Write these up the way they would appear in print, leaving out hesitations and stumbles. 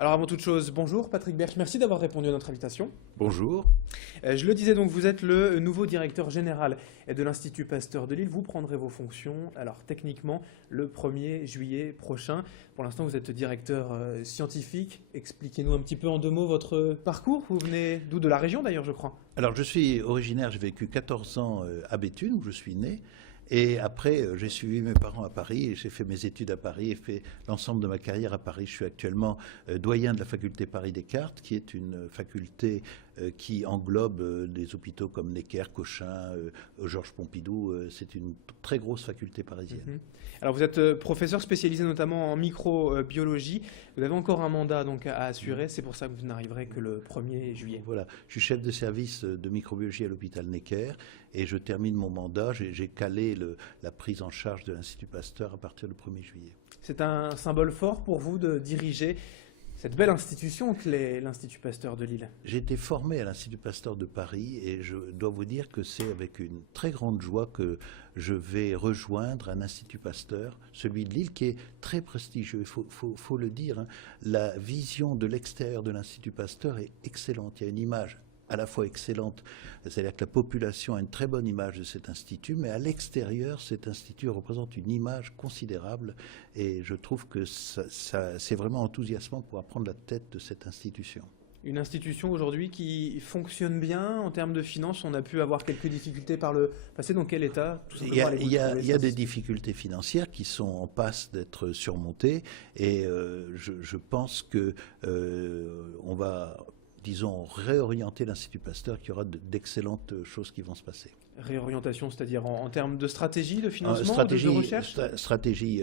Alors avant toute chose, bonjour Patrick Berck, merci d'avoir répondu à notre invitation. Bonjour. Je le disais donc, vous êtes le nouveau directeur général de l'Institut Pasteur de Lille. Vous prendrez vos fonctions, alors techniquement, le 1er juillet prochain. Pour l'instant, vous êtes directeur scientifique. Expliquez-nous un petit peu en 2 mots votre parcours. Vous venez d'où? De la région d'ailleurs, je crois. Alors je suis originaire, j'ai vécu 14 ans à Béthune, où je suis né. Et après, j'ai suivi mes parents à Paris et j'ai fait mes études à Paris et fait l'ensemble de ma carrière à Paris. Je suis actuellement doyen de la faculté Paris-Descartes, qui est une faculté qui englobe des hôpitaux comme Necker, Cochin, Georges Pompidou. C'est une très grosse faculté parisienne. Alors vous êtes professeur spécialisé notamment en microbiologie. Vous avez encore un mandat donc à assurer. C'est pour ça que vous n'arriverez que le 1er juillet. Voilà, je suis chef de service de microbiologie à l'hôpital Necker et je termine mon mandat. J'ai calé la prise en charge de l'Institut Pasteur à partir du 1er juillet. C'est un symbole fort pour vous de diriger cette belle institution qu'est l'Institut Pasteur de Lille. J'ai été formé à l'Institut Pasteur de Paris et je dois vous dire que c'est avec une très grande joie que je vais rejoindre un Institut Pasteur, celui de Lille, qui est très prestigieux, il faut le dire. La vision de l'extérieur de l'Institut Pasteur est excellente. Il y a une image à la fois excellente, c'est-à-dire que la population a une très bonne image de cet institut, mais à l'extérieur, cet institut représente une image considérable et je trouve que c'est vraiment enthousiasmant pour prendre la tête de cette institution. Une institution aujourd'hui qui fonctionne bien en termes de finances. On a pu avoir quelques difficultés par le passé. Dans quel état tout simplement, il y a des difficultés financières qui sont en passe d'être surmontées et je pense que on va, disons, réorienter l'Institut Pasteur, qu'il y aura d'excellentes choses qui vont se passer. Réorientation, c'est-à-dire en termes de stratégie, de financement, de recherche stratégie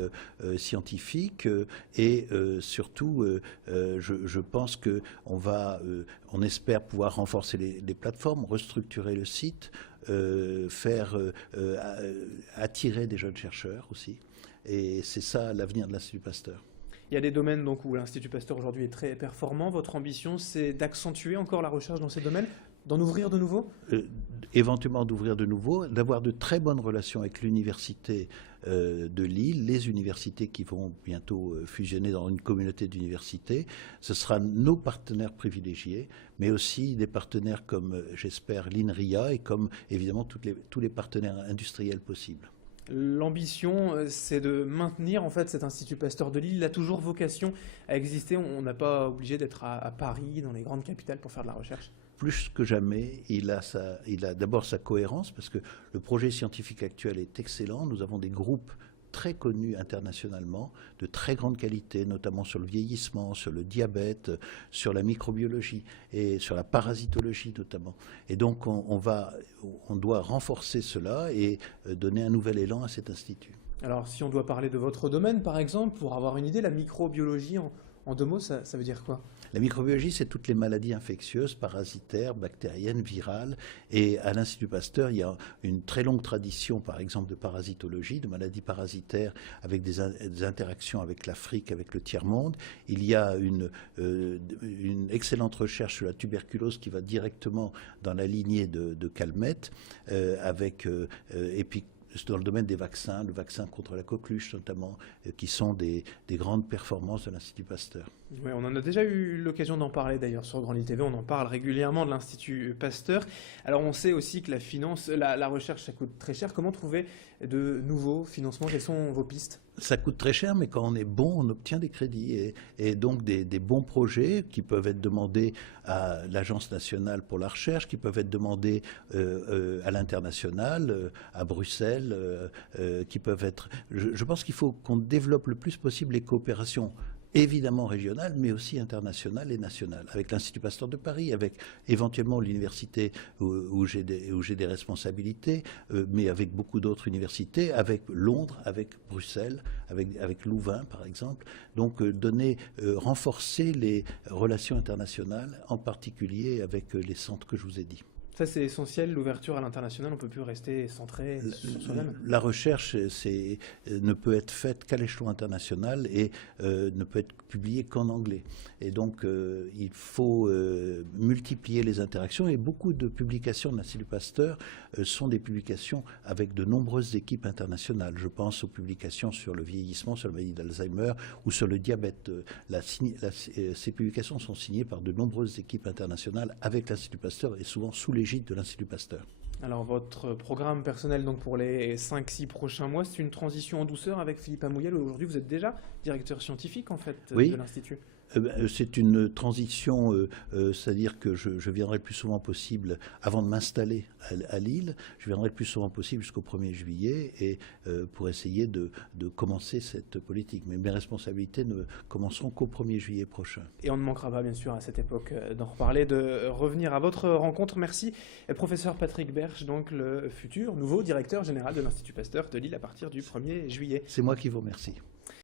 scientifique et surtout, je pense on espère pouvoir renforcer les plateformes, restructurer le site, attirer des jeunes chercheurs aussi. Et c'est ça l'avenir de l'Institut Pasteur. Il y a des domaines donc, où l'Institut Pasteur aujourd'hui est très performant. Votre ambition, c'est d'accentuer encore la recherche dans ces domaines, d'en ouvrir de nouveaux éventuellement d'ouvrir de nouveaux, d'avoir de très bonnes relations avec l'université de Lille, les universités qui vont bientôt fusionner dans une communauté d'universités. Ce sera nos partenaires privilégiés, mais aussi des partenaires comme, j'espère, l'INRIA et comme, évidemment, tous les partenaires industriels possibles. L'ambition, c'est de maintenir en fait cet Institut Pasteur de Lille. Il a toujours vocation à exister. On n'a pas obligé d'être à Paris, dans les grandes capitales, pour faire de la recherche. Plus que jamais, il a d'abord sa cohérence, parce que le projet scientifique actuel est excellent. Nous avons des groupes très connus internationalement, de très grande qualité, notamment sur le vieillissement, sur le diabète, sur la microbiologie et sur la parasitologie notamment. Et donc on doit renforcer cela et donner un nouvel élan à cet institut. Alors si on doit parler de votre domaine par exemple, pour avoir une idée, la microbiologie en 2 mots, ça veut dire quoi? La microbiologie, c'est toutes les maladies infectieuses, parasitaires, bactériennes, virales. Et à l'Institut Pasteur, il y a une très longue tradition, par exemple, de parasitologie, de maladies parasitaires, avec des interactions avec l'Afrique, avec le tiers-monde. Il y a une excellente recherche sur la tuberculose qui va directement dans la lignée de Calmette, et puis dans le domaine des vaccins, le vaccin contre la coqueluche notamment, qui sont des grandes performances de l'Institut Pasteur. Oui, on en a déjà eu l'occasion d'en parler d'ailleurs sur Grand Lille TV, on en parle régulièrement de l'Institut Pasteur. Alors on sait aussi que la recherche, ça coûte très cher. Comment trouver de nouveaux financements? Quelles sont vos pistes? Ça coûte très cher, mais quand on est bon, on obtient des crédits et donc des bons projets qui peuvent être demandés à l'Agence nationale pour la recherche, qui peuvent être demandés à l'international, à Bruxelles, qui peuvent être... Je pense qu'il faut qu'on développe le plus possible les coopérations évidemment régionales, mais aussi internationales et nationales, avec l'Institut Pasteur de Paris, avec éventuellement l'université où j'ai des responsabilités, mais avec beaucoup d'autres universités, avec Londres, avec Bruxelles, avec Louvain par exemple. Donc renforcer les relations internationales, en particulier avec les centres que je vous ai dit. Ça, c'est essentiel, l'ouverture à l'international, on ne peut plus rester centré sur soi-même. La recherche ne peut être faite qu'à l'échelon international et ne peut être publiée qu'en anglais. Et donc, il faut multiplier les interactions. Et beaucoup de publications de l'Institut Pasteur sont des publications avec de nombreuses équipes internationales. Je pense aux publications sur le vieillissement, sur la maladie d'Alzheimer ou sur le diabète. Ces publications sont signées par de nombreuses équipes internationales avec l'Institut Pasteur et souvent sous l'égide de l'Institut Pasteur. Alors votre programme personnel donc pour les 5-6 prochains mois, c'est une transition en douceur avec Philippe Amouyel. Aujourd'hui, vous êtes déjà directeur scientifique en fait Oui. de l'Institut. C'est une transition, c'est-à-dire que je viendrai le plus souvent possible, avant de m'installer à Lille, je viendrai le plus souvent possible jusqu'au 1er juillet et pour essayer de commencer cette politique. Mais mes responsabilités ne commenceront qu'au 1er juillet prochain. Et on ne manquera pas, bien sûr, à cette époque d'en reparler, de revenir à votre rencontre. Merci, professeur Patrick Berche, donc le futur nouveau directeur général de l'Institut Pasteur de Lille à partir du 1er juillet. C'est moi qui vous remercie.